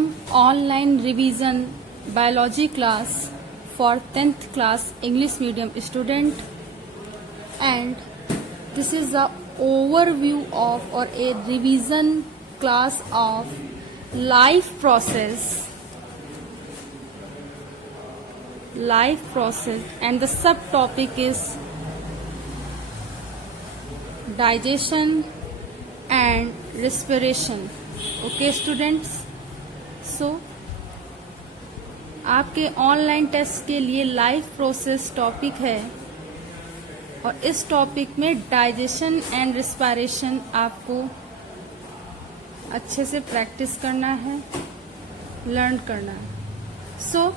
from online revision biology class for 10th class English medium student, and this is the overview of or a revision class of life process, and the subtopic is digestion and respiration. Okay students, so आपके online test के लिए life process topic है और इस topic में digestion and respiration आपको अच्छे से प्रैक्टिस करना है, लर्न करना है. सो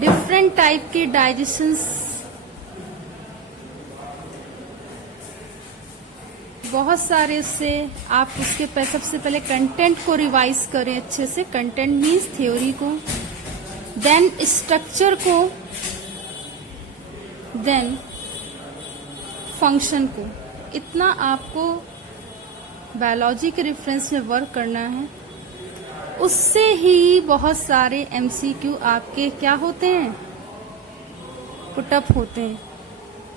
डिफरेंट टाइप के डाइजेशंस बहुत सारे से आप उसके सबसे पहले कंटेंट को रिवाइज करें अच्छे से. कंटेंट मीन्स थ्योरी को, देन स्ट्रक्चर को, देन फंक्शन को. इतना आपको बायोलॉजी के रेफरेंस में वर्क करना है. उससे ही बहुत सारे एमसीक्यू आपके क्या होते हैं, पुटअप होते हैं.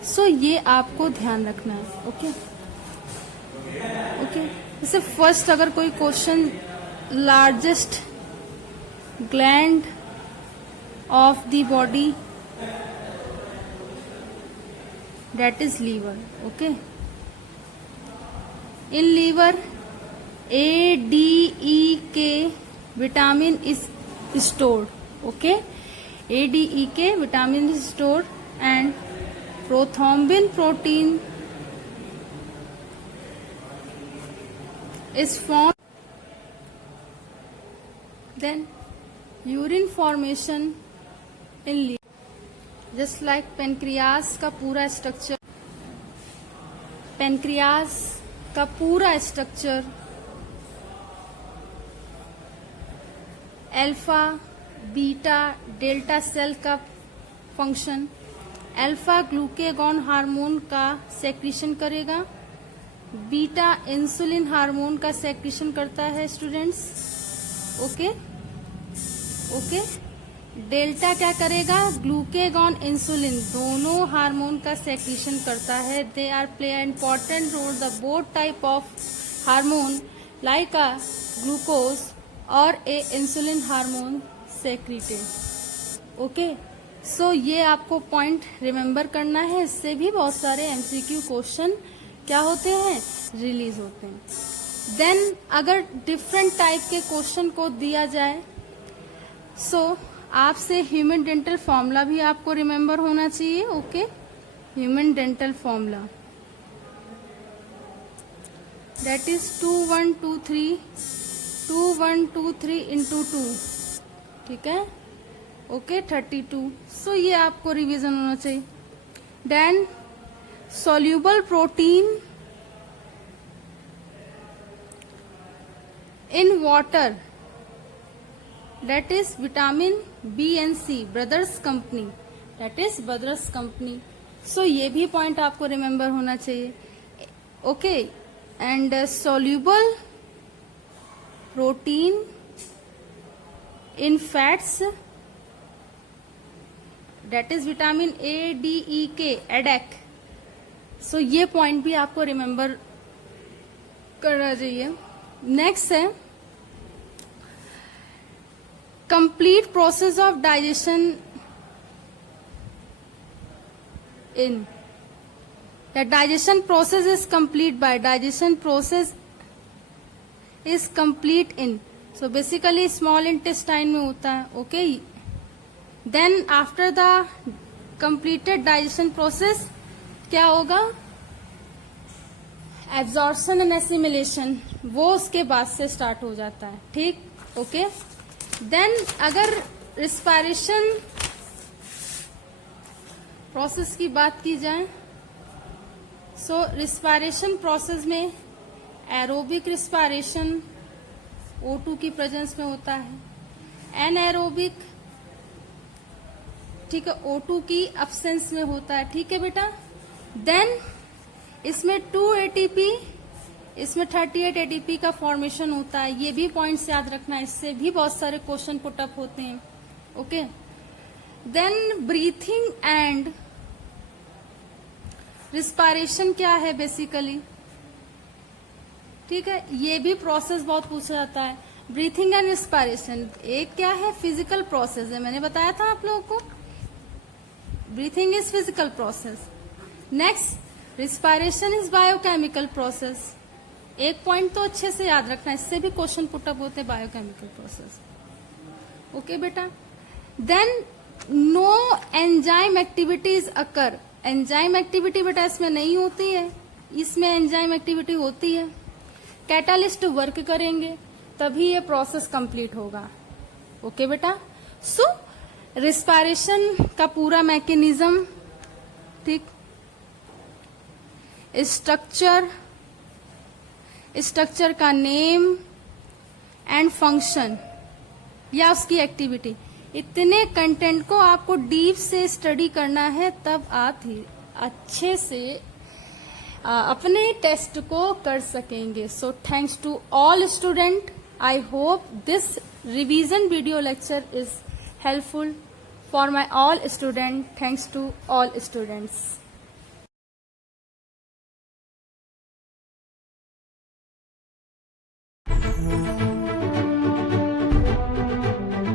सो ये आपको ध्यान रखना है. ओके जैसे फर्स्ट अगर कोई question, largest gland of the body that is liver. Okay, in liver ADEK vitamin is stored. Okay, ADEK vitamin is stored and prothrombin protein is formed. Then urine formation in liver, just like pancreas का पूरा structure, alpha beta delta cell का function. Alpha glucagon hormone का secretion करेगा, beta insulin hormone का secretion करता है students. Okay, delta क्या करेगा, ग्लूकेगॉन इंसुलिन दोनों हार्मोन का सेक्रीशन करता है. They are play an important role the both type of hormone like a glucose और a insulin hormone secreted. Okay, so ये आपको पॉइंट रिमेम्बर करना है. इससे भी बहुत सारे एमसीक्यू क्वेश्चन क्या होते हैं, रिलीज होते हैं. देन अगर डिफरेंट टाइप के क्वेश्चन को दिया जाए, सो आपसे ह्यूमन डेंटल फॉर्मूला भी आपको रिमेम्बर होना चाहिए. Okay, human dental formula that is 2123 into 2. ठीक है, ओके, 32. सो ये आपको रिवीजन होना चाहिए. Then soluble protein in water, that is vitamin B and C, brothers company, that is brothers company. So ये भी पॉइंट आपको रिमेम्बर होना चाहिए. Okay, and soluble protein in fats, that is vitamin ADEK, ADEK. So ये point भी आपको remember करना चाहिए. नेक्स्ट है complete process of digestion in, that digestion process is complete by, digestion process is complete in. So basically small intestine में होता है. Okay, then after the completed digestion process क्या होगा, एब्जॉर्प्शन एंड एसिमिलेशन, वो उसके बाद से स्टार्ट हो जाता है. ठीक, ओके. देन अगर रिस्पायरेशन प्रोसेस की बात की जाए, सो रिस्पायरेशन प्रोसेस में एरोबिक रिस्पायरेशन O2 की प्रेजेंस में होता है, एनएरोबिक ठीक है O2 की एब्सेंस में होता है. ठीक है बेटा. देन इसमें 2 ATP इसमें 38 एटीपी का फॉर्मेशन होता है, ये भी पॉइंट्स याद रखना है, इससे भी बहुत सारे क्वेश्चन पुट अप होते हैं। Okay, then breathing and respiration क्या है बेसिकली, ठीक है, ये भी प्रोसेस बहुत पूछा जाता है। ब्रीथिंग एंड रिस्पायरेशन एक क्या है, फिजिकल प्रोसेस है, मैंने बताया था आप लोगों को, breathing is physical process. Next, respiration is biochemical process. एक पॉइंट तो अच्छे से याद रखना, इससे भी क्वेश्चन पुटअप होते हैं, बायोकेमिकल प्रोसेस। ओके बेटा, देन नो एंजाइम एक्टिविटीज अकर। एंजाइम एक्टिविटी बेटा इसमें नहीं होती है, इसमें एंजाइम एक्टिविटी होती है। कैटालिस्ट वर्क करेंगे तभी ये प्रोसेस कंप्लीट होगा। ओके बेटा, सो रिस्पायरेशन का पूरा मैकेनिज्म, ठीक, स्ट्रक्चर का नेम एंड फंक्शन या उसकी एक्टिविटी, इतने कंटेंट को आपको डीप से स्टडी करना है, तब आप ही अच्छे से अपने टेस्ट को कर सकेंगे। So thanks to all student, I hope this revision video lecture is helpful for my all students. Thanks to all students.